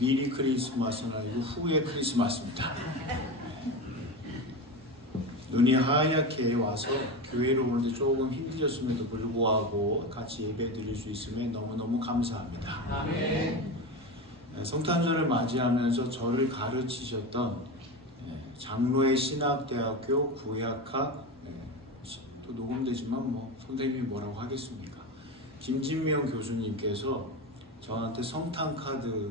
미리 크리스마스는 아니고 후에 크리스마스입니다. 눈이 하얗게 와서 교회로 오는데 조금 힘드셨음에도 불구하고 같이 예배 드릴 수 있음에 너무너무 감사합니다. 아멘. 성탄절을 맞이하면서 저를 가르치셨던 장로의 신학대학교 구약학, 또 녹음되지만 뭐 선생님이 뭐라고 하겠습니까? 김진명 교수님께서 저한테 성탄카드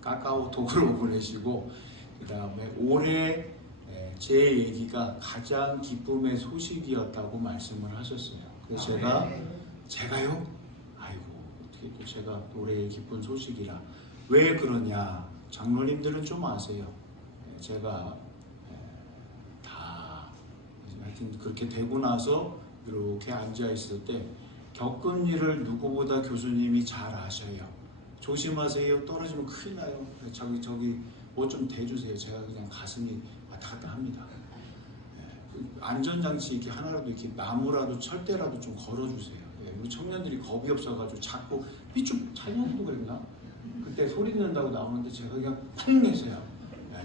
카카오톡으로 보내시고, 그 다음에 올해 제 얘기가 가장 기쁨의 소식이었다고 말씀을 하셨어요. 그래서 제가요? 아이고, 어떻게 또 제가 올해의 기쁜 소식이라. 왜 그러냐? 장로님들은 좀 아세요. 제가 다 하여튼 그렇게 되고 나서 이렇게 앉아 있을 때 겪은 일을 누구보다 교수님이 잘 아셔요. 조심하세요. 떨어지면 큰일 나요. 저기 뭐 좀 대주세요. 제가 그냥 가슴이 왔다 갔다 합니다. 안전장치 이렇게 하나라도 이렇게 나무라도 철대라도 좀 걸어주세요. 우리 청년들이 겁이 없어가지고 자꾸 삐쭉 찬영도 그랬나? 그때 소리 낸다고 나오는데 제가 그냥 푹 내세요.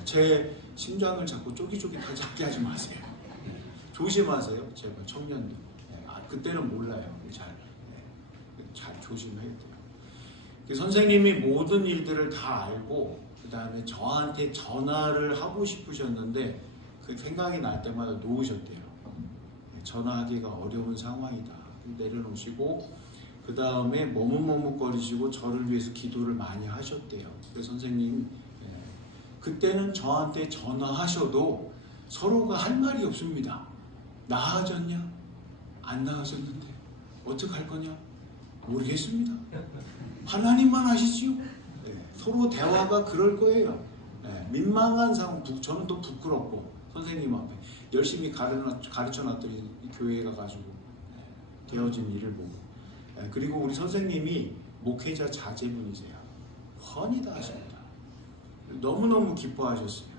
제 심장을 자꾸 쫄깃쫄깃하게 잡게 하지 마세요. 조심하세요. 제발 청년들. 그때는 몰라요. 잘 조심해야 돼요. 선생님이 모든 일들을 다 알고 그 다음에 저한테 전화를 하고 싶으셨는데 그 생각이 날 때마다 놓으셨대요. 전화하기가 어려운 상황이다. 내려놓으시고 그 다음에 머뭇머뭇거리시고 저를 위해서 기도를 많이 하셨대요. 그래서 선생님 그때는 저한테 전화하셔도 서로가 할 말이 없습니다. 나아졌냐? 안 나아졌는데 어떡할 거냐? 모르겠습니다. 하나님만 아시지요? 서로 대화가 그럴 거예요. 민망한 상황, 저는 또 부끄럽고 선생님 앞에 열심히 가르쳐놨더니 교회에 가가지고 되어진 일을 보고, 그리고 우리 선생님이 목회자 자제분이세요. 훤히 다 하십니다. 너무너무 기뻐하셨어요.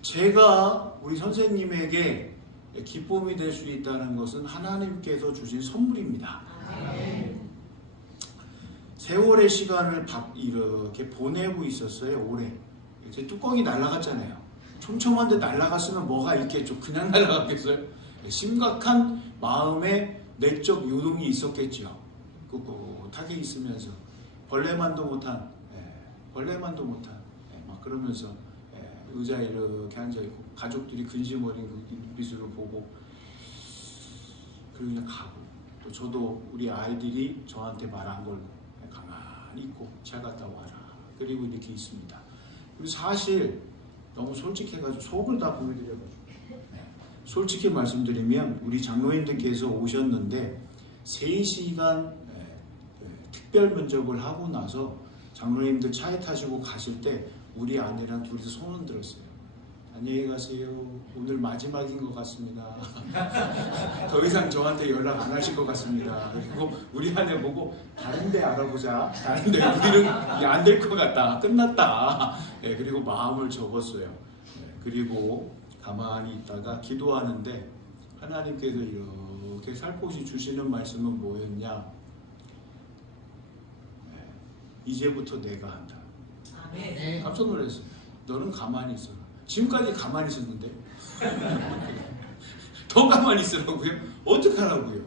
제가 우리 선생님에게 기쁨이 될 수 있다는 것은 하나님께서 주신 선물입니다. 세월의 시간을 이렇게 보내고 있었어요. 오래. 이제 뚜껑이 날아갔잖아요. 촘촘한데 날아갔으면 뭐가 있겠죠. 그냥 날아갔겠어요. 심각한 마음의 내적 요동이 있었겠죠. 꿋꿋하게 있으면서 벌레만도 못한 막 그러면서 의자에 이렇게 앉아있고 가족들이 근심 어린 그 눈빛으로 보고 그리고 그냥 가고, 또 저도 우리 아이들이 저한테 말한 걸 가만히 있고 잘 갔다 와라 그리고 이렇게 있습니다. 그리고 사실 너무 솔직해가지고 속을 다 보여드려가지고 솔직히 말씀드리면 우리 장로님들께서 오셨는데 3시간 특별 면접을 하고 나서 장로님들 차에 타시고 가실 때 우리 아내랑 둘이서 손 흔들었어요. 안녕히 가세요. 오늘 마지막인 것 같습니다. 더 이상 저한테 연락 안 하실 것 같습니다. 그리고 우리 아내 보고 다른 데 알아보자. 다른 데 우리는 안 될 것 같다. 끝났다. 그리고 마음을 접었어요. 그리고 가만히 있다가 기도하는데 하나님께서 이렇게 살포시 주시는 말씀은 뭐였냐? 이제부터 내가 한다. 아멘. 깜짝 놀랐어요. 너는 가만히 있어라. 지금까지 가만히 있었는데 더 가만히 있으라고요? 어떡하라고요?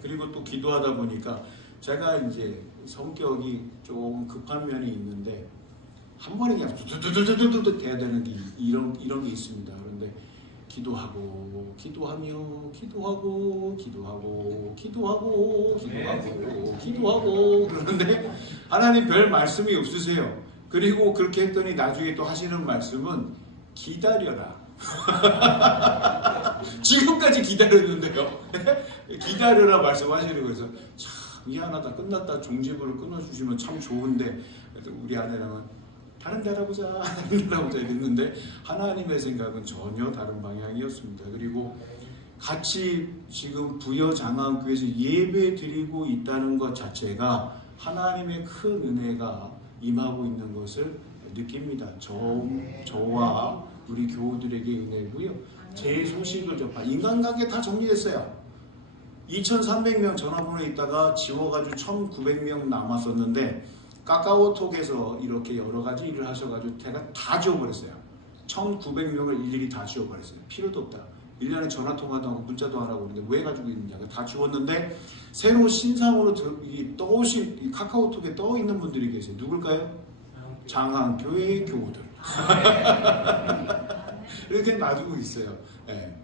그리고 또 기도하다 보니까 제가 이제 성격이 조금 급한 면이 있는데 한 번에 그냥 두두두두두두 돼야 되는 게 이런 게 있습니다. 그런데 기도하고 그러는데 하나님 별 말씀이 없으세요. 그리고 그렇게 했더니 나중에 또 하시는 말씀은 기다려라. 지금까지 기다렸는데요. 기다려라 말씀하시는 거예요. 참 미안하다. 끝났다. 종지부를 끊어주시면 참 좋은데 우리 아내랑은 다른 데 알아보자 이랬는데 하나님의 생각은 전혀 다른 방향이었습니다. 그리고 같이 지금 부여장안교회에서 예배 드리고 있다는 것 자체가 하나님의 큰 은혜가 임하고 있는 것을 느낍니다. 저와 우리 교우들에게 은혜고요. 제 소식을 접한 인간관계 다 정리됐어요. 2,300명 전화번호에 있다가 지워가지고 1,900명 남았었는데 카카오톡에서 이렇게 여러 가지 일을 하셔가지고 제가 다 지워버렸어요. 1900명을 일일이 다 지워버렸어요. 필요도 없다. 1년에 전화통화도 하고 문자도 안 하고 그러는데 왜 가지고 있느냐고 다 지웠는데 새로 신상으로 떠오신 이 카카오톡에 떠 있는 분들이 계세요. 누굴까요? 장항교회 교우들. 이렇게 놔두고 있어요. 네.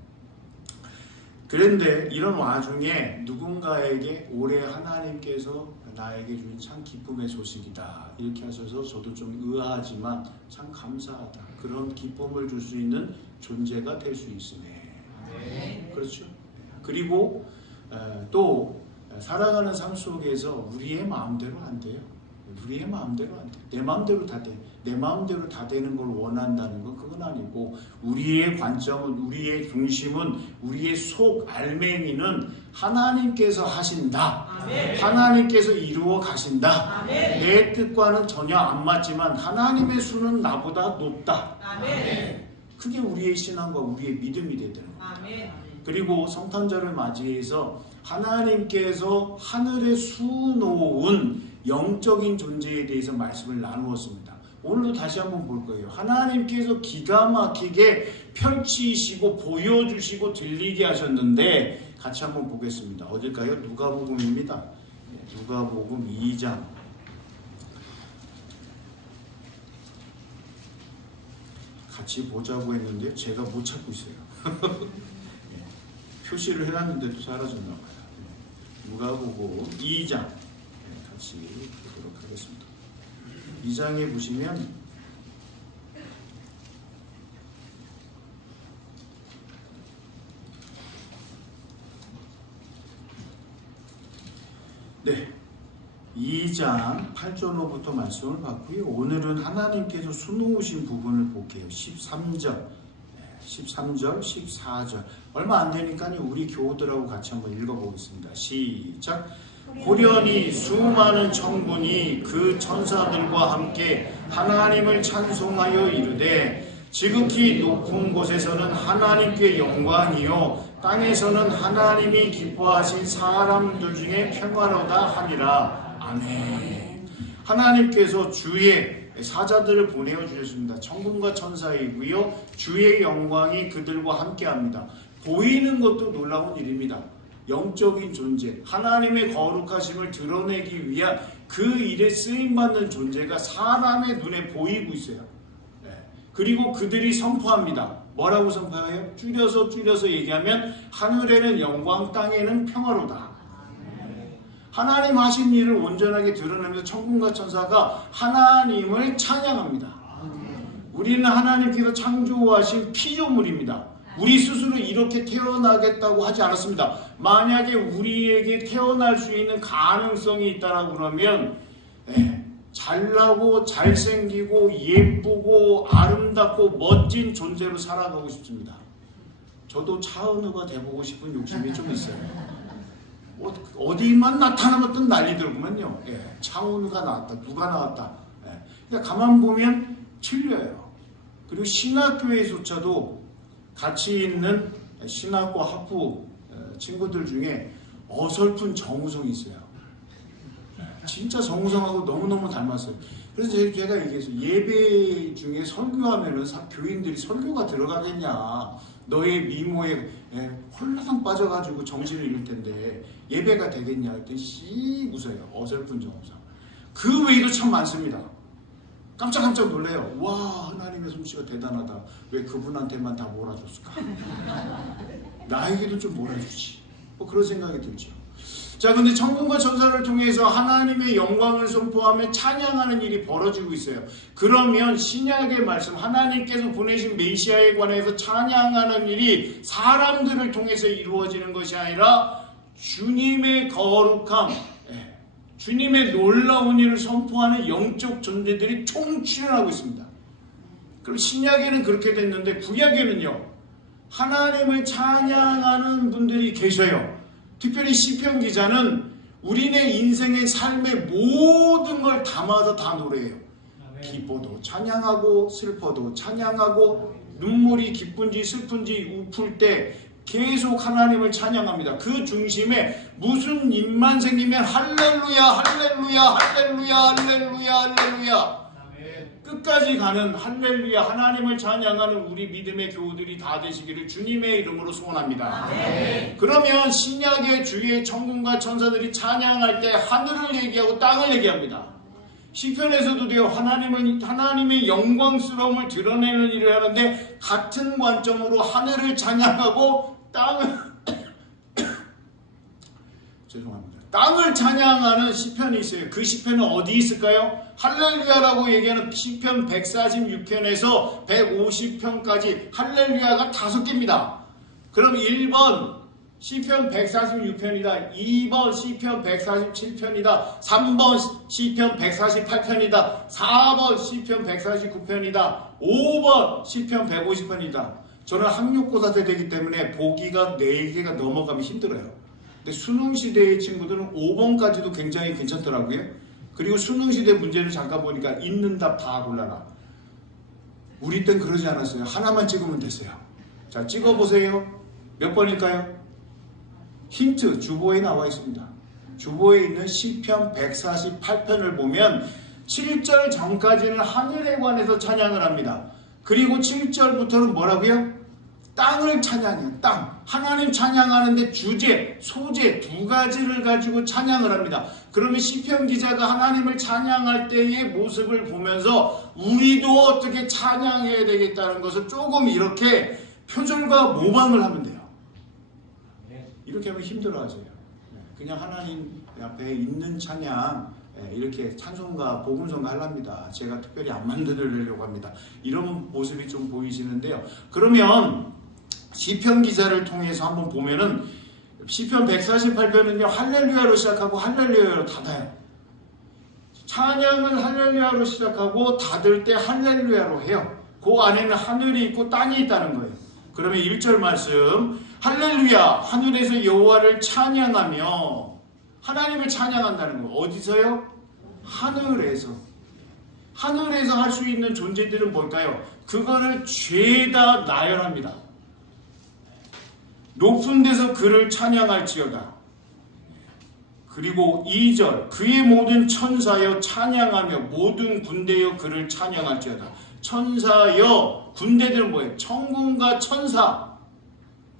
그런데 이런 와중에 누군가에게 올해 하나님께서 나에게 주신 참 기쁨의 소식이다 이렇게 하셔서 저도 좀 의아하지만 참 감사하다, 그런 기쁨을 줄 수 있는 존재가 될 수 있으네. 네. 그렇죠. 그리고 또 살아가는 삶 속에서 우리의 마음대로 안 돼요. 우리의 마음대로 안 돼. 내 마음대로 다 돼. 내 마음대로 다 되는 걸 원한다는 건 그건 아니고, 우리의 관점은, 우리의 중심은, 우리의 속 알맹이는 하나님께서 하신다. 아멘. 하나님께서 이루어 가신다. 아멘. 내 뜻과는 전혀 안 맞지만 하나님의 수는 나보다 높다. 아멘. 그게 우리의 신앙과 우리의 믿음이 되는 겁니다. 그리고 성탄절을 맞이해서 하나님께서 하늘에 수놓은 영적인 존재에 대해서 말씀을 나누었습니다. 오늘도 다시 한번 볼 거예요. 하나님께서 기가 막히게 펼치시고 보여주시고 들리게 하셨는데 같이 한번 보겠습니다. 어딜까요? 누가복음입니다. 누가복음 2장. 같이 보자고 했는데 제가 못 찾고 있어요. 표시를 해놨는데도 사라졌나 봐요. 누가복음 2장 같이 보도록 하겠습니다. 2장에 보시면 네, 2장 8절로부터 말씀을 받고요. 오늘은 하나님께서 수놓으신 부분을 볼게요. 13절, 14절 얼마 안 되니까요. 우리 교우들하고 같이 한번 읽어보겠습니다. 시작. 호련히 수많은 천군이 그 천사들과 함께 하나님을 찬송하여 이르되, 지극히 높은 곳에서는 하나님께 영광이요 땅에서는 하나님이 기뻐하신 사람들 중에 평화로다 하니라. 아멘. 하나님께서 주의 사자들을 보내어 주셨습니다. 천군과 천사이고요, 주의 영광이 그들과 함께합니다. 보이는 것도 놀라운 일입니다. 영적인 존재, 하나님의 거룩하심을 드러내기 위한 그 일에 쓰임받는 존재가 사람의 눈에 보이고 있어요. 그리고 그들이 선포합니다. 뭐라고 선포해요? 줄여서 얘기하면 하늘에는 영광, 땅에는 평화로다. 하나님 하신 일을 온전하게 드러내면서 천군과 천사가 하나님을 찬양합니다. 우리는 하나님께서 창조하신 피조물입니다. 우리 스스로 이렇게 태어나겠다고 하지 않았습니다. 만약에 우리에게 태어날 수 있는 가능성이 있다라고 그러면 잘나고 잘생기고 예쁘고 아름답고 멋진 존재로 살아가고 싶습니다. 저도 차은우가 돼보고 싶은 욕심이 좀 있어요. 어디만 나타나면 또 난리 들고만요. 차은우가 나왔다, 누가 나왔다. 그러니까 가만 보면 틀려요. 그리고 신학교에조차도 같이 있는 신학과 학부 친구들 중에 어설픈 정우성이 있어요. 진짜 정우성하고 너무너무 닮았어요. 그래서 제가 얘기했어요. 예배 중에 설교하면은 교인들이 설교가 들어가겠냐. 너의 미모에 홀라당 빠져가지고 정신을 잃을 텐데 예배가 되겠냐 했더니 씩 웃어요. 어설픈 정우성. 그 외에도 참 많습니다. 깜짝깜짝 놀래요. 와, 하나님의 솜씨가 대단하다. 왜 그분한테만 다 몰아줬을까? 나에게도 좀 몰아주지. 뭐 그런 생각이 들죠. 자, 근데 천군과 천사를 통해서 하나님의 영광을 선포하며 찬양하는 일이 벌어지고 있어요. 그러면 신약의 말씀, 하나님께서 보내신 메시아에 관해서 찬양하는 일이 사람들을 통해서 이루어지는 것이 아니라 주님의 거룩함, 주님의 놀라운 일을 선포하는 영적 존재들이 총출연하고 있습니다. 그럼 신약에는 그렇게 됐는데 구약에는요, 하나님을 찬양하는 분들이 계셔요. 특별히 시편 기자는 우리네 인생의 삶의 모든 걸 담아서 다 노래해요. 기뻐도 찬양하고 슬퍼도 찬양하고 눈물이 기쁜지 슬픈지 웃을 때 계속 하나님을 찬양합니다. 그 중심에 무슨 일만 생기면 할렐루야 할렐루야 할렐루야 할렐루야 할렐루야 끝까지 가는 할렐루야 하나님을 찬양하는 우리 믿음의 교우들이 다 되시기를 주님의 이름으로 소원합니다. 그러면 신약의 주의 천군과 천사들이 찬양할 때 하늘을 얘기하고 땅을 얘기합니다. 시편에서도 돼요. 하나님은 하나님의 영광스러움을 드러내는 일을 하는데 같은 관점으로 하늘을 찬양하고 죄송합니다. 땅을 찬양하는 시편이 있어요. 그 시편은 어디 있을까요? 할렐루야라고 얘기하는 시편 146편에서 150편까지 할렐루야가 5개입니다. 그럼 1번 시편 146편이다. 2번 시편 147편이다. 3번 시편 148편이다. 4번 시편 149편이다. 5번 시편 150편이다. 저는 학력고사 때 되기 때문에 보기가 4개가 넘어가면 힘들어요. 근데 수능시대의 친구들은 5번까지도 굉장히 괜찮더라고요. 그리고 수능시대 문제를 잠깐 보니까 있는 답 다 골라라. 우리 땐 그러지 않았어요. 하나만 찍으면 됐어요. 자, 찍어보세요. 몇 번일까요? 힌트 주보에 나와 있습니다. 주보에 있는 시편 148편을 보면 7절 전까지는 하늘에 관해서 찬양을 합니다. 그리고 7절부터는 뭐라고요? 땅을 찬양해요. 땅. 하나님 찬양하는데 주제, 소재 2가지를 가지고 찬양을 합니다. 그러면 시편 기자가 하나님을 찬양할 때의 모습을 보면서 우리도 어떻게 찬양해야 되겠다는 것을 조금 이렇게 표절과 모방을 하면 돼요. 이렇게 하면 힘들어하세요. 그냥 하나님 앞에 있는 찬양 이렇게 찬송가 복음성가 하랍니다. 제가 특별히 안 만들려고 합니다. 이런 모습이 좀 보이시는데요. 그러면 시편 기자를 통해서 한번 보면은 시편 148편은요 할렐루야로 시작하고 할렐루야로 닫아요. 찬양은 할렐루야로 시작하고 닫을 때 할렐루야로 해요. 그 안에는 하늘이 있고 땅이 있다는 거예요. 그러면 1절 말씀 할렐루야 하늘에서 여호와를 찬양하며 하나님을 찬양한다는 거 어디서요? 하늘에서. 하늘에서 할 수 있는 존재들은 뭘까요? 그거를 죄다 나열합니다. 높은 데서 그를 찬양할지어다. 그리고 2절 그의 모든 천사여 찬양하며 모든 군대여 그를 찬양할지어다. 천사여 군대들은 뭐예요? 천군과 천사.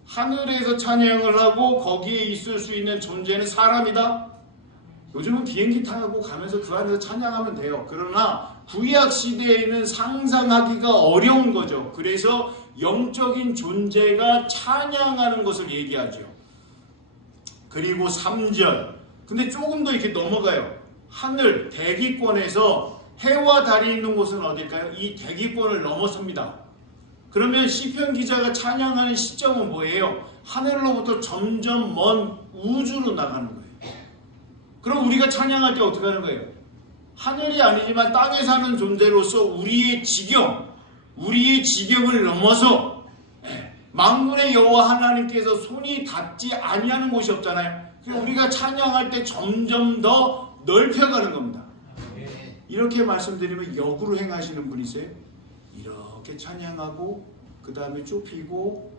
하늘에서 찬양을 하고 거기에 있을 수 있는 존재는 사람이다. 요즘은 비행기 타고 가면서 그 안에서 찬양하면 돼요. 그러나 구약 시대에는 상상하기가 어려운 거죠. 그래서 영적인 존재가 찬양하는 것을 얘기하죠. 그리고 3절 근데 조금 더 이렇게 넘어가요. 하늘 대기권에서 해와 달이 있는 곳은 어딜까요? 이 대기권을 넘어섭니다. 그러면 시편 기자가 찬양하는 시점은 뭐예요? 하늘로부터 점점 먼 우주로 나가는 거예요. 그럼 우리가 찬양할 때 어떻게 하는 거예요? 하늘이 아니지만 땅에 사는 존재로서 우리의 지경을 넘어서 만군의 여호와 하나님께서 손이 닿지 아니하는 곳이 없잖아요. 그래서 우리가 찬양할 때 점점 더 넓혀가는 겁니다. 이렇게 말씀드리면 역으로 행하시는 분이세요. 이렇게 찬양하고 그 다음에 좁히고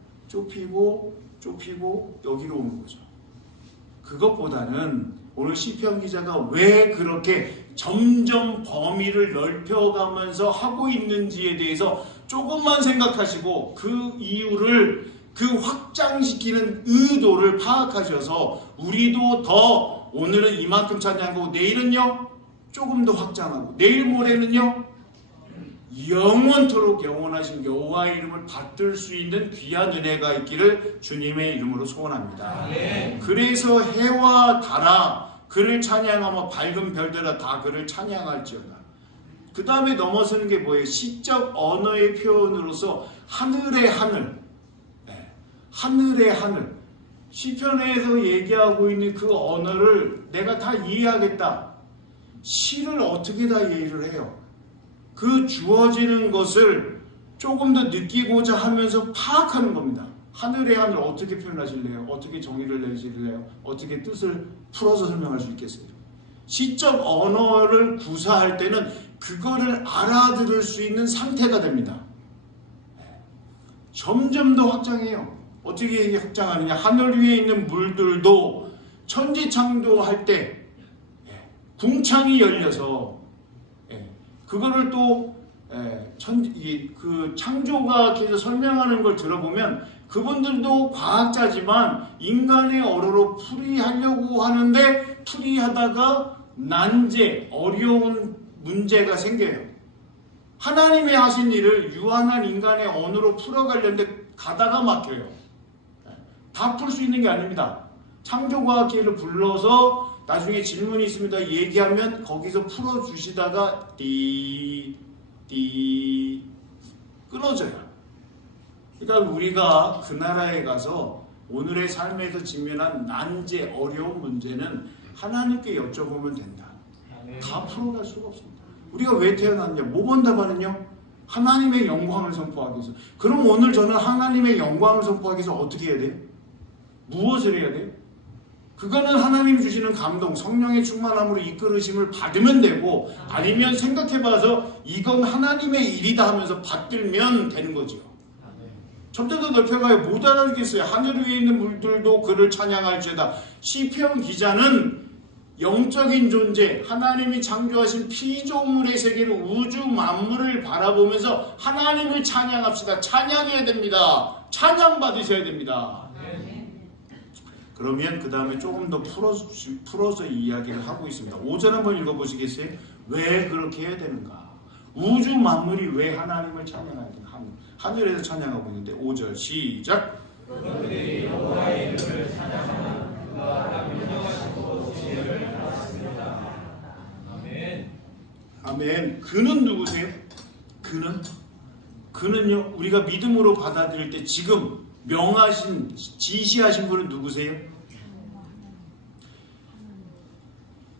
여기로 오는 거죠. 그것보다는 오늘 시편 기자가 왜 그렇게 점점 범위를 넓혀가면서 하고 있는지에 대해서 조금만 생각하시고 그 이유를 그 확장시키는 의도를 파악하셔서 우리도 더 오늘은 이만큼 찬양하고 내일은요 조금 더 확장하고 내일 모레는요 영원토록 영원하신 여호와의 이름을 받들 수 있는 귀한 은혜가 있기를 주님의 이름으로 소원합니다. 그래서 해와 달아 그를 찬양하며 밝은 별들아 다 그를 찬양할지어다. 그 다음에 넘어서는 게 뭐예요? 시적 언어의 표현으로서 하늘의 하늘, 하늘의 하늘. 시편에서 얘기하고 있는 그 언어를 내가 다 이해하겠다. 시를 어떻게 다 이해를 해요? 그 주어지는 것을 조금 더 느끼고자 하면서 파악하는 겁니다. 하늘의 하늘 어떻게 표현하실래요? 어떻게 정의를 내실래요? 어떻게 뜻을 풀어서 설명할 수 있겠어요? 시적 언어를 구사할 때는 그거를 알아들을 수 있는 상태가 됩니다. 점점 더 확장해요. 어떻게 확장하느냐? 하늘 위에 있는 물들도 천지창조할 때 궁창이 열려서 그거를 또 그 창조가께서 설명하는 걸 들어보면 그분들도 과학자지만 인간의 어로로 풀이하려고 하는데 풀이하다가 난제, 어려운 문제가 생겨요. 하나님의 하신 일을 유한한 인간의 언어로 풀어가려는데 가다가 막혀요. 다 풀 수 있는 게 아닙니다. 창조과학계를 불러서 나중에 질문이 있습니다. 얘기하면 거기서 풀어주시다가 끊어져요. 그러니까 우리가 그 나라에 가서 오늘의 삶에서 직면한 난제, 어려운 문제는 하나님께 여쭤보면 된다. 다 풀어갈 수가 없습니다. 우리가 왜 태어났냐? 뭐 본다면요? 하나님의 영광을 선포하기 위해서. 그럼 오늘 저는 하나님의 영광을 선포하기 위해서 어떻게 해야 돼요? 무엇을 해야 돼요? 그거는 하나님 주시는 감동, 성령의 충만함으로 이끌으심을 받으면 되고, 아니면 생각해봐서 이건 하나님의 일이다 하면서 받들면 되는 거죠. 점점 더 넓혀가요. 못 알아듣겠어요. 하늘 위에 있는 물들도 그를 찬양할지어다. 시편 기자는 영적인 존재, 하나님이 창조하신 피조물의 세계를, 우주 만물을 바라보면서 하나님을 찬양합시다. 찬양해야 됩니다. 찬양 받으셔야 됩니다. 그러면 그 다음에 조금 더 풀어서 이야기를 하고 있습니다. 5절 한번 읽어보시겠어요? 왜 그렇게 해야 되는가? 우주 만물이 왜 하나님을 찬양해야 되는가? 하늘에서 찬양하고 있는데 5절 시작! 그들이 여호와의 이름을 찬양하는 그가 명령하시고 지혜를 받았습니다. 아멘. 아멘. 그는 누구세요? 그는요, 우리가 믿음으로 받아들일 때 지금 명하신, 지시하신 분은 누구세요?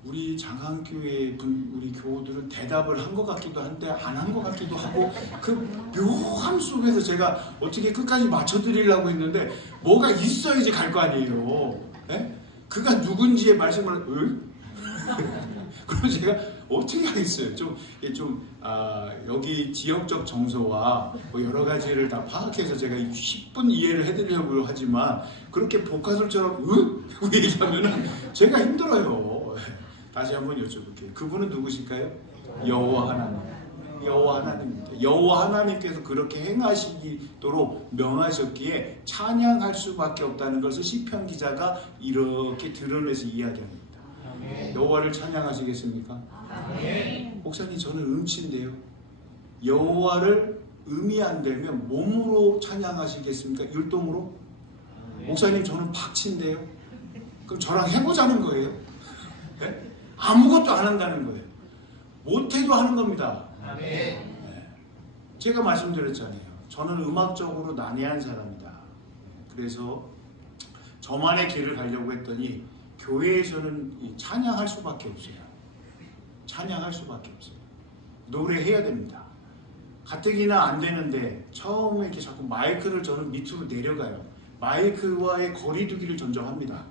우리 장한교회 우리 교우들은 대답을 한 것 같기도 한데 안 한 것 같기도 하고, 그 묘함 속에서 제가 어떻게 끝까지 맞춰드리려고 했는데 뭐가 있어야지 갈 거 아니에요. 네? 그가 누군지의 말씀을 그럼 제가 어떻게 하겠어요? 여기 지역적 정서와 뭐 여러 가지를 다 파악해서 제가 10분 이해를 해드리려고 하지만 그렇게 복화술처럼 얘기하면은 제가 힘들어요. 다시 한번 여쭤볼게요. 그분은 누구실까요? 여호와 하나님. 여호와 하나님입니다. 여호와 하나님께서 그렇게 행하시도록 명하셨기에 찬양할 수밖에 없다는 것을 시편 기자가 이렇게 드러내서 이야기합니다. 여호와를 찬양하시겠습니까? 목사님, 저는 음치인데요. 여호와를 음이 안 되면 몸으로 찬양하시겠습니까? 율동으로? 목사님, 저는 박치인데요. 그럼 저랑 해보자는 거예요? 네? 아무것도 안 한다는 거예요. 못해도 하는 겁니다. 네. 제가 말씀드렸잖아요. 저는 음악적으로 난해한 사람이다. 그래서 저만의 길을 가려고 했더니 교회에서는 찬양할 수밖에 없어요. 찬양할 수밖에 없어요. 노래해야 됩니다. 가뜩이나 안 되는데 처음에 이렇게 자꾸 마이크를 저는 밑으로 내려가요. 마이크와의 거리두기를 전정합니다.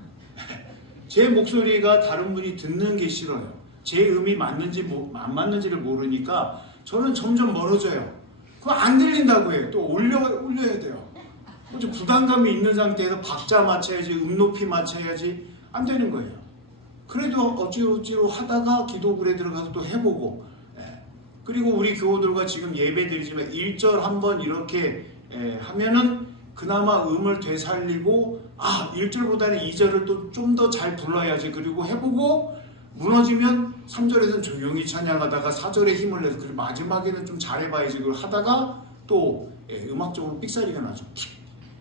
제 목소리가 다른 분이 듣는 게 싫어요. 제 음이 맞는지 안 맞는지를 모르니까 저는 점점 멀어져요. 그거 안 들린다고 해요. 또 올려야 돼요. 부담감이 있는 상태에서 박자 맞춰야지, 음 높이 맞춰야지 안 되는 거예요. 그래도 어찌어찌로 하다가 기도굴에 들어가서 또 해보고, 그리고 우리 교우들과 지금 예배 드리지만 1절 한번 이렇게 하면은 그나마 음을 되살리고 1절보다는 2절을 또 좀 더 잘 불러야지, 그리고 해보고 무너지면 3절에서는 조용히 찬양하다가 4절에 힘을 내서, 그리고 마지막에는 좀 잘해봐야지, 그걸 하다가 또 음악적으로 삑사리가 나죠.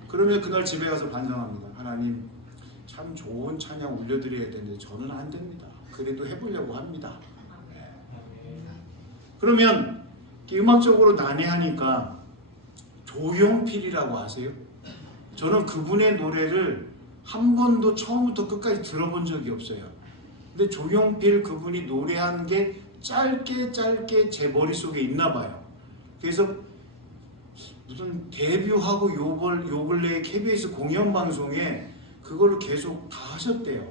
그러면 그날 집에 가서 반성합니다. 하나님, 참 좋은 찬양 올려드려야 되는데 저는 안 됩니다. 그래도 해보려고 합니다. 그러면 음악적으로 난해하니까 조용필이라고 아세요? 저는 그분의 노래를 한 번도 처음부터 끝까지 들어본 적이 없어요. 근데 조용필 그분이 노래한 게 짧게 제 머릿속에 있나 봐요. 그래서 무슨 데뷔하고 요 근래에 KBS 공연방송에 그걸로 계속 다 하셨대요.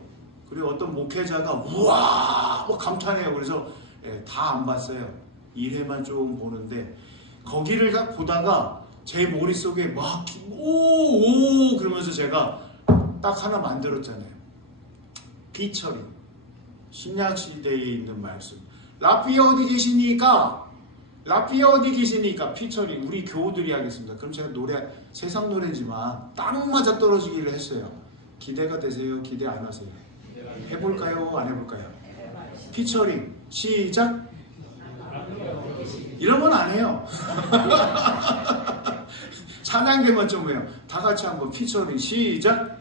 그리고 어떤 목회자가 우와 감탄해요. 그래서 다 안 봤어요. 1회만 좀 보는데 거기를 보다가 제 머릿속에 막 오오 그러면서 제가 딱 하나 만들었잖아요. 피처링. 신약시대에 있는 말씀. 라피아 어디 계시니까? 라피아 어디 계시니까? 피처링. 우리 교우들이 하겠습니다. 그럼 제가 노래, 세상 노래지만 딱 맞아 떨어지기를 했어요. 기대가 되세요? 기대 안 하세요? 해볼까요? 안 해볼까요? 피처링. 시작. 이런 건 안 해요. 찬양대만 좀 해요. 다 같이 한번 피처링. 시작.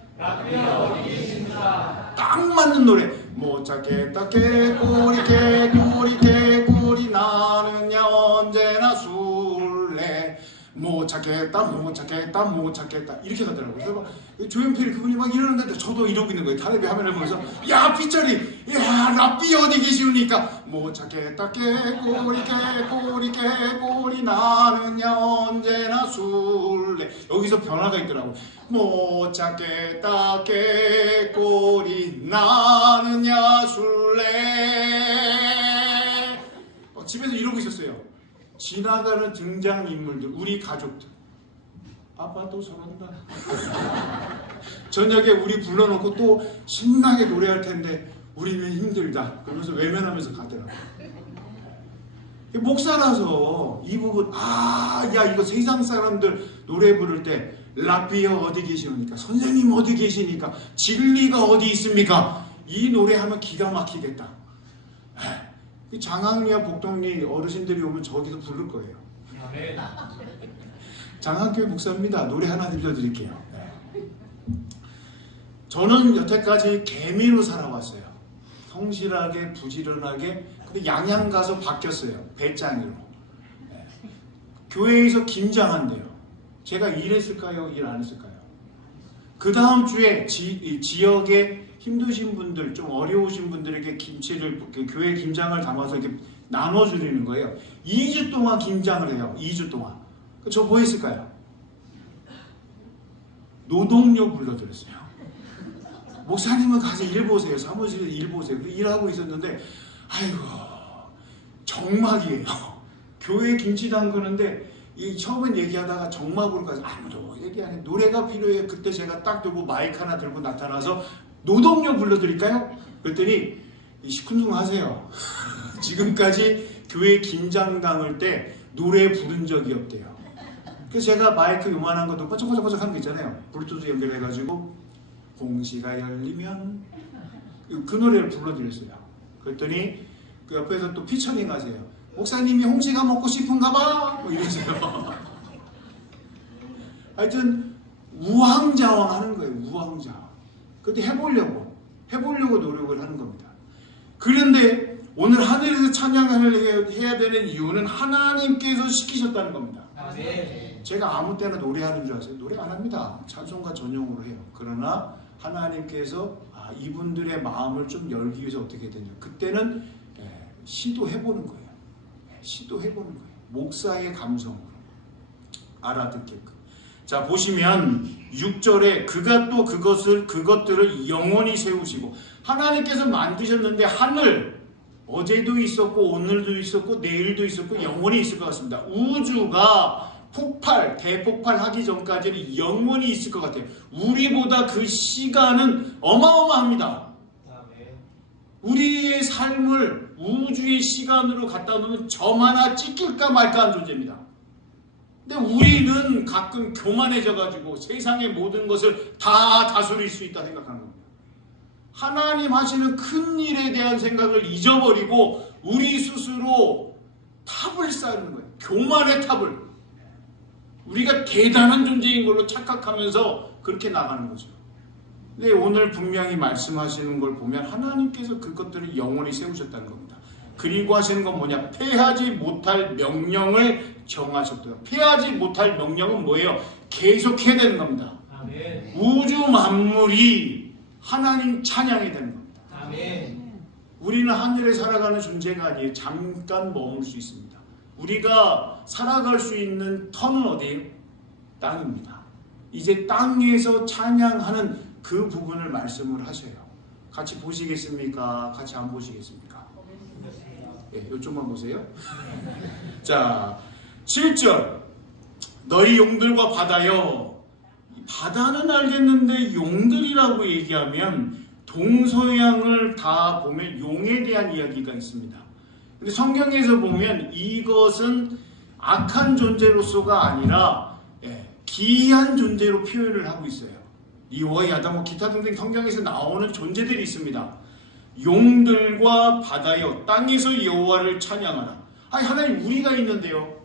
딱 맞는 노래. 못 찾겠다 개꼬리 개꼬리 개꼬리 나는야 언제나 술래 못 찾겠다 못 찾겠다 못 찾겠다 이렇게 가더라고요. 그래서 조용필 그분이 막 이러는데 저도 이러고 있는 거예요. 텔레비 화면을 보면서 야 피처링 야 라삐 어디 계시니까 못 찾겠다 개꼬리 개꼬리 개꼬리 나는야 언제나 술래 여기서 변화가 있더라고요. 못 찾겠다 개꼬리 나느냐 술래 집에서 이러고 있었어요. 지나가는 등장인물들 우리 가족들 아빠도 저런다 저녁에 우리 불러놓고 또 신나게 노래할 텐데 우리는 힘들다 그러면서 외면하면서 가더라고요. 목사라서 이 부분 야 이거 세상 사람들 노래 부를 때 라삐어 어디 계시니까 선생님 어디 계시니까 진리가 어디 있습니까? 이 노래하면 기가 막히겠다. 장학리와 복동리 어르신들이 오면 저기서 부를 거예요. 장학교회 목사입니다. 노래 하나 들려드릴게요. 저는 여태까지 개미로 살아왔어요. 성실하게 부지런하게. 근데 양양 가서 바뀌었어요. 배짱이로. 교회에서 김장한대요. 제가 일했을까요? 일 안 했을까요? 그 다음 주에 지역에 힘드신 분들, 좀 어려우신 분들에게 김치를, 교회 김장을 담아서 이렇게 나눠주는 거예요. 2주 동안 김장을 해요. 2주 동안. 저 뭐 했을까요? 노동요 불러드렸어요. 목사님은 가서 일 보세요. 사무실에 일 보세요. 일하고 있었는데, 아이고, 정막이에요. 교회 김치 담그는데, 처음엔 얘기하다가 정막으로 가서 아무도 얘기 안 해. 노래가 필요해요. 그때 제가 딱 들고 마이크 하나 들고 나타나서 노동요 불러드릴까요? 그랬더니 시큰둥하세요. 지금까지 교회 김장 담을 때 노래 부른 적이 없대요. 그래서 제가 마이크 요만한 것도 꺼쩍꺼쩍 하는 거 있잖아요. 블루투스 연결해가지고 공시가 열리면 그 노래를 불러드렸어요. 그랬더니 그 옆에서 또 피처링 하세요. 목사님이 홍시가 먹고 싶은가 봐? 뭐 이러세요. 하여튼 우왕좌왕 하는 거예요. 우왕좌왕. 근데 해보려고 노력을 하는 겁니다. 그런데 오늘 하늘에서 찬양을 해야 되는 이유는 하나님께서 시키셨다는 겁니다. 네. 제가 아무 때나 노래하는 줄 아세요? 노래 안 합니다. 찬송가 전용으로 해요. 그러나 하나님께서 이분들의 마음을 좀 열기 위해서 어떻게 되냐. 그때는 시도해보는 거예요. 시도해보는 거예요. 목사의 감성으로 알아듣게끔. 자 보시면 6절에 그가 또 그것들을 영원히 세우시고 하나님께서 만드셨는데 하늘 어제도 있었고 오늘도 있었고 내일도 있었고 영원히 있을 것 같습니다. 우주가 대폭발하기 전까지는 영원히 있을 것 같아요. 우리보다 그 시간은 어마어마합니다. 우리의 삶을 우주의 시간으로 갖다 놓으면 점 하나 찍힐까 말까한 존재입니다. 근데 우리는 가끔 교만해져가지고 세상의 모든 것을 다 다스릴 수 있다 생각하는 겁니다. 하나님 하시는 큰 일에 대한 생각을 잊어버리고 우리 스스로 탑을 쌓는 거예요. 교만의 탑을. 우리가 대단한 존재인 걸로 착각하면서 그렇게 나가는 거죠. 근데 오늘 분명히 말씀하시는 걸 보면 하나님께서 그것들을 영원히 세우셨다는 겁니다. 그리고 하시는 건 뭐냐? 패하지 못할 명령을 정하셨대요. 패하지 못할 명령은 뭐예요? 계속해야 되는 겁니다. 아멘. 우주 만물이 하나님 찬양해야 되는 겁니다. 아멘. 우리는 하늘에 살아가는 존재가 아니에요. 잠깐 머물 수 있습니다. 우리가 살아갈 수 있는 터는 어디예요? 땅입니다. 이제 땅에서 찬양하는 그 부분을 말씀을 하셔요. 같이 보시겠습니까? 같이 안 보시겠습니까? 네, 이쪽만 보세요. 자, 7절 너희 용들과 바다여. 바다는 알겠는데 용들이라고 얘기하면 동서양을 다 보면 용에 대한 이야기가 있습니다. 근데 성경에서 보면 이것은 악한 존재로서가 아니라 기이한 존재로 표현을 하고 있어요. 리와 야다 뭐 기타 등등 성경에서 나오는 존재들이 있습니다. 용들과 바다여 땅에서 여호와를 찬양하라. 아니 하나님 우리가 있는데요.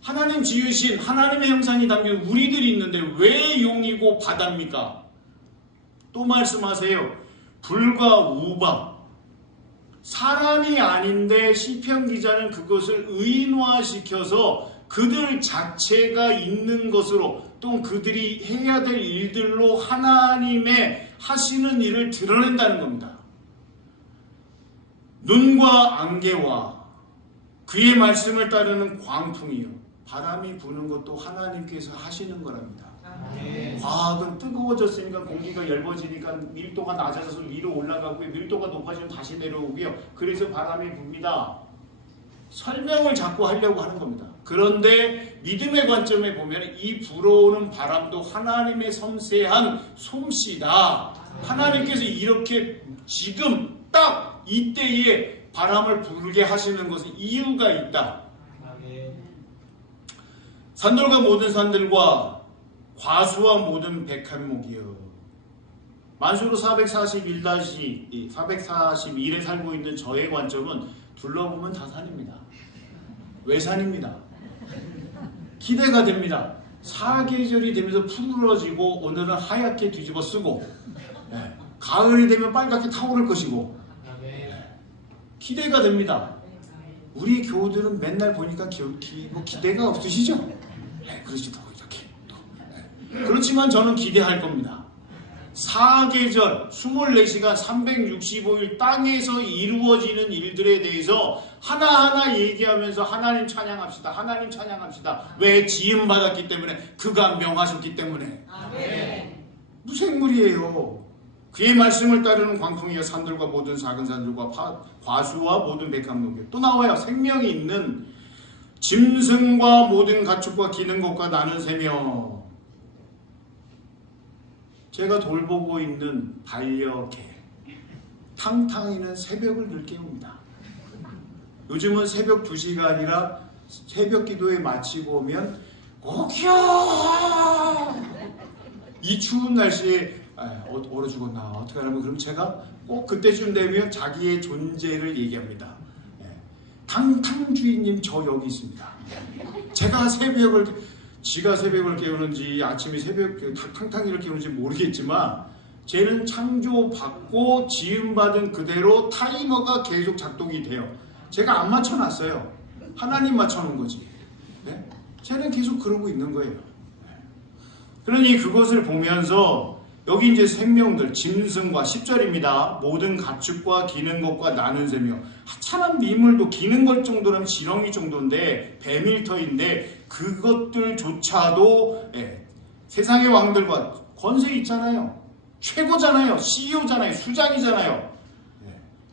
하나님 지으신 하나님의 형상이 담긴 우리들이 있는데 왜 용이고 바다입니까? 또 말씀하세요. 불과 우박. 사람이 아닌데 시편 기자는 그것을 의인화시켜서 그들 자체가 있는 것으로 또 그들이 해야 될 일들로 하나님의 하시는 일을 드러낸다는 겁니다. 눈과 안개와 그의 말씀을 따르는 광풍이요. 바람이 부는 것도 하나님께서 하시는 거랍니다. 과학은 뜨거워졌으니까 공기가 얇아지니까 밀도가 낮아져서 위로 올라가고요. 밀도가 높아지면 다시 내려오고요. 그래서 바람이 붑니다. 설명을 자꾸 하려고 하는 겁니다. 그런데 믿음의 관점에 보면 이 불어오는 바람도 하나님의 섬세한 솜씨다. 하나님께서 이렇게 지금 딱 이때에 바람을 불게 하시는 것은 이유가 있다. 산돌과 모든 산들과 과수와 모든 백한목이여. 만수로 441-441에 살고 있는 저의 관점은 둘러보면 다 산입니다. 왜 산입니다. 기대가 됩니다. 사계절이 되면서 푸르러지고 오늘은 하얗게 뒤집어 쓰고 가을이 되면 빨갛게 타오를 것이고 기대가 됩니다. 우리 교우들은 맨날 보니까 기대가 없으시죠? 그러시도 이렇게 그렇지만 저는 기대할 겁니다. 사계절 24시간 365일 땅에서 이루어지는 일들에 대해서 하나하나 얘기하면서 하나님 찬양합시다. 하나님 찬양합시다. 왜? 지음받았기 때문에, 그가 명하셨기 때문에. 무생물이에요. 그의 말씀을 따르는 광풍이여. 산들과 모든 작은 산들과 과수와 모든 백합목이여. 또 나와요. 생명이 있는 짐승과 모든 가축과 기는 것과 나는 새며. 제가 돌보고 있는 반려개 탕탕이는 새벽을 늘 깨웁니다. 요즘은 새벽 2시가 아니라 새벽 기도에 마치고 오면 고기야! 이 추운 날씨에 얼어 죽었나 어떻게 하냐면 그럼 제가 꼭 그때쯤 되면 자기의 존재를 얘기합니다. 탕탕 주인님 저 여기 있습니다. 제가 지가 새벽을 깨우는지 아침에 새벽 탕탕이를 깨우는지 모르겠지만 쟤는 창조받고 지음받은 그대로 타이머가 계속 작동이 돼요. 제가 안 맞춰놨어요. 하나님 맞춰놓은 거지. 네? 쟤는 계속 그러고 있는 거예요. 그러니 그것을 보면서 여기 이제 생명들, 짐승과 10절입니다. 모든 가축과 기는 것과 나는 새며. 하찮은 미물도 기는 것 정도는 지렁이 정도인데 배밀터인데 그것들조차도 세상의 왕들과 권세 있잖아요. 최고잖아요. CEO잖아요. 수장이잖아요.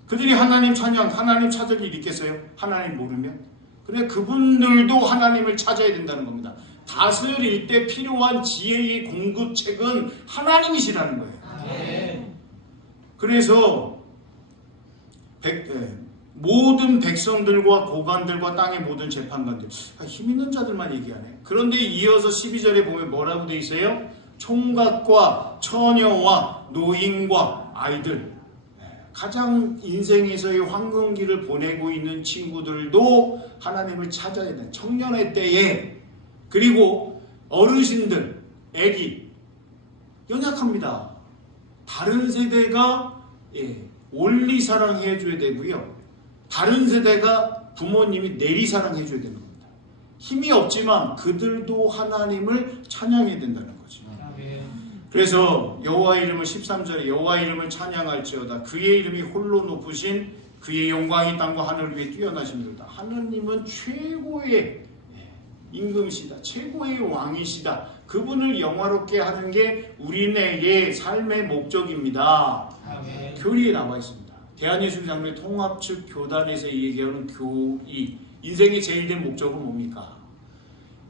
그들이 하나님 찬양, 하나님 찾을 일 있겠어요? 하나님 모르면? 그래 그분들도 하나님을 찾아야 된다는 겁니다. 다스릴 때 필요한 지혜의 공급책은 하나님이시라는 거예요. 그래서 모든 백성들과 고관들과 땅의 모든 재판관들, 힘 있는 자들만 얘기하네. 그런데 이어서 12절에 보면 뭐라고 돼 있어요? 총각과 처녀와 노인과 아이들, 가장 인생에서의 황금기를 보내고 있는 친구들도 하나님을 찾아야 돼. 청년의 때에. 그리고 어르신들, 아기 연약합니다. 다른 세대가 올리 사랑해 줘야 되고요. 다른 세대가 부모님이 내리 사랑해 줘야 되는 겁니다. 힘이 없지만 그들도 하나님을 찬양해야 된다는 거죠. 그래서 여호와 이름을 13절에 여호와 이름을 찬양할지어다. 그의 이름이 홀로 높으신 그의 영광이 땅과 하늘 위에 뛰어나십니다. 하나님은 최고의 임금이시다. 최고의 왕이시다. 그분을 영화롭게 하는 게 우리네의 삶의 목적입니다. 아멘. 교리에 나와 있습니다. 대한예술장로회 통합측 교단에서 얘기하는 교의, 인생의 제일 된 목적은 뭡니까?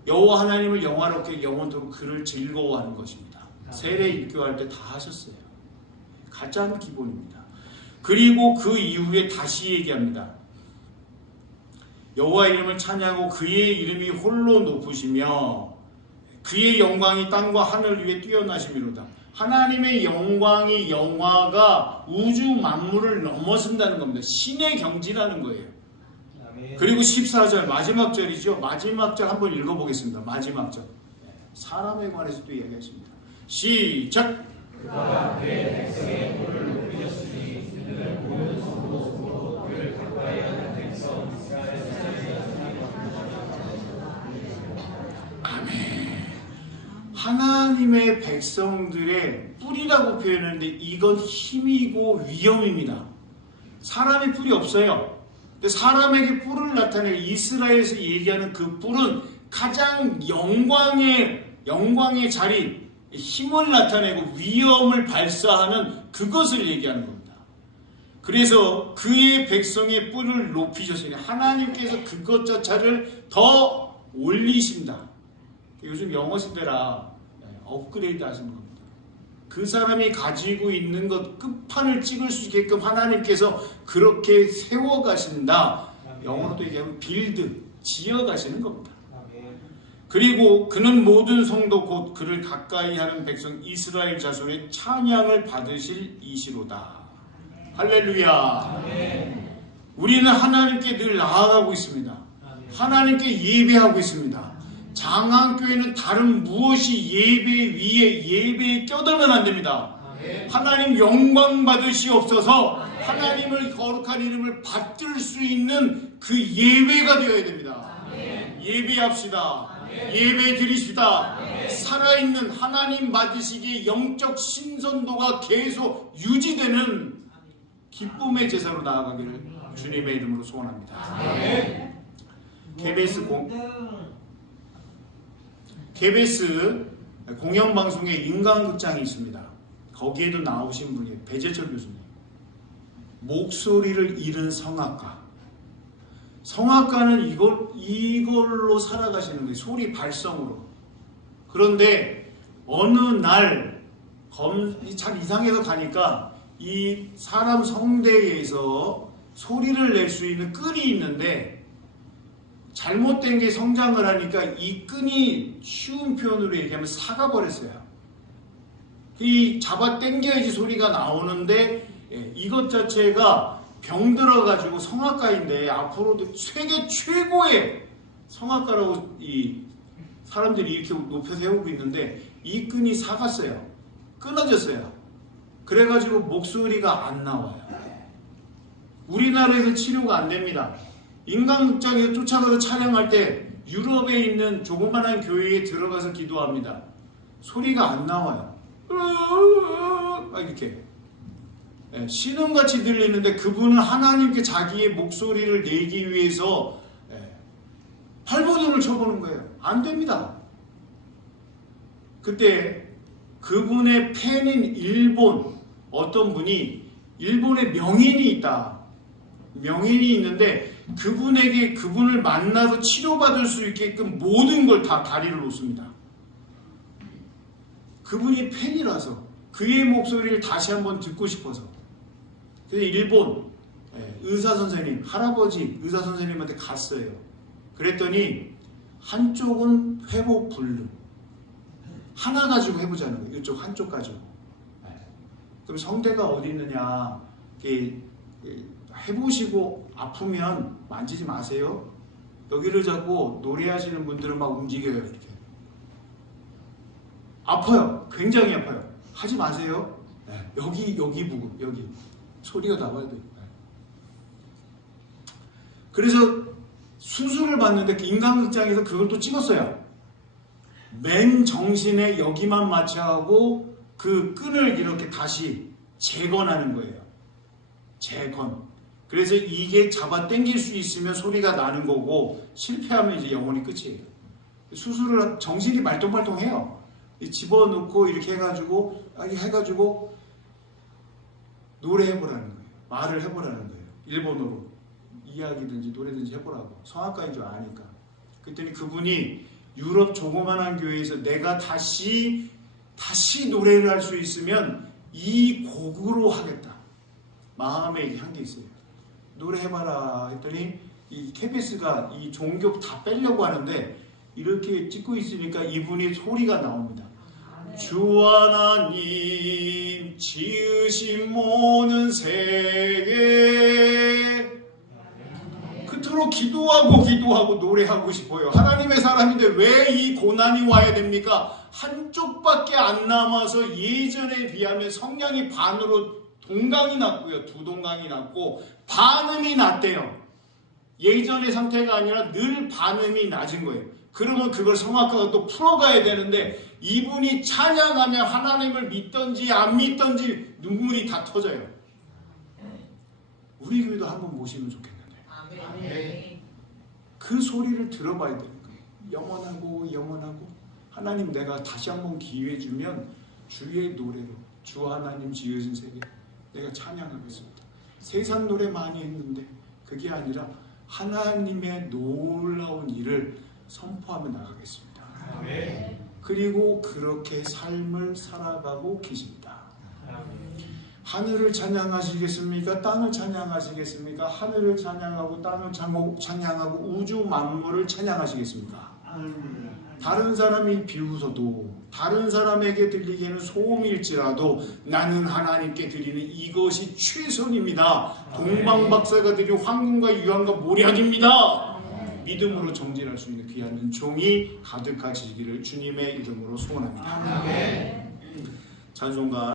여호와 하나님을 영화롭게 영원토록 그를 즐거워하는 것입니다. 세례 입교할 때 다 하셨어요. 가장 기본입니다. 그리고 그 이후에 다시 얘기합니다. 여호와 이름을 찬양하고 그의 이름이 홀로 높으시며 그의 영광이 땅과 하늘 위에 뛰어나심이로다. 하나님의 영광이 영화가 우주 만물을 넘어선다는 겁니다. 신의 경지라는 거예요. 그리고 14절 마지막 절이죠. 마지막 절 한번 읽어보겠습니다. 마지막 절 사람에 관해서 또 이야기하십니다. 시작. 그가 그의 백성의 뿔을 높이셨으니 그는 모든 성도 그를 가까이 하는 백성 이스라엘 아멘. 하나님의 백성들의 뿔이라고 표현했는데 이건 힘이고 위엄입니다. 사람의 뿔이 없어요. 근데 사람에게 뿔을 나타내는 이스라엘에서 얘기하는 그 뿔은 가장 영광의 자리, 힘을 나타내고 위엄을 발사하는 그것을 얘기하는 겁니다. 그래서 그의 백성의 뿔을 높이셨으니 하나님께서 그것 자체를 더 올리신다. 요즘 영어 시대라 업그레이드 하시는 겁니다. 그 사람이 가지고 있는 것 끝판을 찍을 수 있게끔 하나님께서 그렇게 세워가신다. 영어로도 얘기하면 빌드, 지어가시는 겁니다. 그리고 그는 모든 성도 곧 그를 가까이 하는 백성 이스라엘 자손의 찬양을 받으실 이시로다. 할렐루야. 우리는 하나님께 늘 나아가고 있습니다. 하나님께 예배하고 있습니다. 장안교회는 다른 무엇이 예배 위에 예배에 껴들면 안 됩니다. 하나님 영광 받으시옵소서. 하나님을 거룩한 이름을 받들 수 있는 그 예배가 되어야 됩니다. 예배합시다. 예배 드리시다. 살아있는 하나님 받으시기에 영적 신선도가 계속 유지되는 기쁨의 제사로 나아가기를 주님의 이름으로 소원합니다. KBS 공영방송에 인간극장이 있습니다. 거기에도 나오신 분이 배재철 교수님. 목소리를 잃은 성악가. 성악가는 이걸로 살아가시는 거예요. 소리 발성으로. 그런데 어느 날 참 이상해서 가니까 이 사람 성대에서 소리를 낼 수 있는 끈이 있는데 잘못된 게 성장을 하니까 이 끈이 쉬운 표현으로 얘기하면 사가버렸어요. 이 잡아 당겨야지 소리가 나오는데 이것 자체가 병들어가지고 성악가인데 앞으로도 세계 최고의 성악가라고 이 사람들이 이렇게 높여 세우고 있는데 이 끈이 사갔어요. 끊어졌어요. 그래가지고 목소리가 안 나와요. 우리나라에서 치료가 안 됩니다. 인간극장에서 쫓아가서 촬영할 때 유럽에 있는 조그만한 교회에 들어가서 기도합니다. 소리가 안 나와요. 이렇게 신음같이 들리는데 그분은 하나님께 자기의 목소리를 내기 위해서 팔보등을 쳐보는 거예요. 안 됩니다. 그때 그분의 팬인 일본 어떤 분이 일본에 명인이 있다. 명인이 있는데 그분에게 그분을 만나서 치료받을 수 있게끔 모든 걸 다 다리를 놓습니다. 그분이 팬이라서 그의 목소리를 다시 한번 듣고 싶어서. 그래서 일본 의사 선생님, 할아버지 의사 선생님한테 갔어요. 그랬더니 한쪽은 회복 불능, 하나 가지고 해보자는 거예요. 이쪽 한쪽 가지고. 그럼 성대가 어디 있느냐? 해보시고 아프면 만지지 마세요. 여기를 잡고 노래하시는 분들은 막 움직여요. 이렇게. 아파요. 굉장히 아파요. 하지 마세요. 여기 부분, 여기 소리가 나와야 돼요. 그래서 수술을 받는데 인간극장에서 그걸 또 찍었어요. 맨 정신에 여기만 마취하고 그 끈을 이렇게 다시 재건하는 거예요. 재건. 그래서 이게 잡아 당길 수 있으면 소리가 나는 거고 실패하면 이제 영원히 끝이에요. 수술을 정신이 말똥말똥해요. 집어넣고 이렇게 해가지고 노래해보라는 거예요. 말을 해보라는 거예요. 일본어로 이야기든지 노래든지 해보라고. 성악가인 줄 아니까. 그랬더니 그분이 유럽 조그만한 교회에서 내가 다시 노래를 할 수 있으면 이 곡으로 하겠다. 마음에 한 게 있어요. 노래해봐라 했더니 이 KBS가 이 종교 다 빼려고 하는데 이렇게 찍고 있으니까 이분이 소리가 나옵니다. 주 하나님 지으신 모든 세계. 그토록 기도하고 노래하고 싶어요. 하나님의 사람인데 왜 이 고난이 와야 됩니까? 한쪽밖에 안 남아서 예전에 비하면 성량이 반으로 동강이 났고요. 두 동강이 났고 반음이 낮대요. 예전의 상태가 아니라 늘 반음이 낮은 거예요. 그러면 그걸 성악가가 또 풀어가야 되는데 이분이 찬양하며 하나님을 믿던지 안 믿던지 눈물이 다 터져요. 우리 교회도 한번 모시면 좋겠는데 그 소리를 들어봐야 되는 거예요. 영원하고 하나님 내가 다시 한번 기회 주면 주의 노래로 주 하나님 지으신 세계 내가 찬양하겠습니다. 세상 노래 많이 했는데 그게 아니라 하나님의 놀라운 일을 선포하며 나가겠습니다. 그리고 그렇게 삶을 살아가고 계십니다. 하늘을 찬양하시겠습니까? 땅을 찬양하시겠습니까? 하늘을 찬양하고 땅을 찬양하고 우주 만물을 찬양하시겠습니까? 다른 사람이 비웃어도 다른 사람에게 들리기에는 소음일지라도 나는 하나님께 드리는 이것이 최선입니다. 동방박사가 드린 황금과 유황과 모략입니다. 믿음으로 정진할 수 있는 귀한 은총이 가득하시기를 주님의 이름으로 소원합니다. 찬송가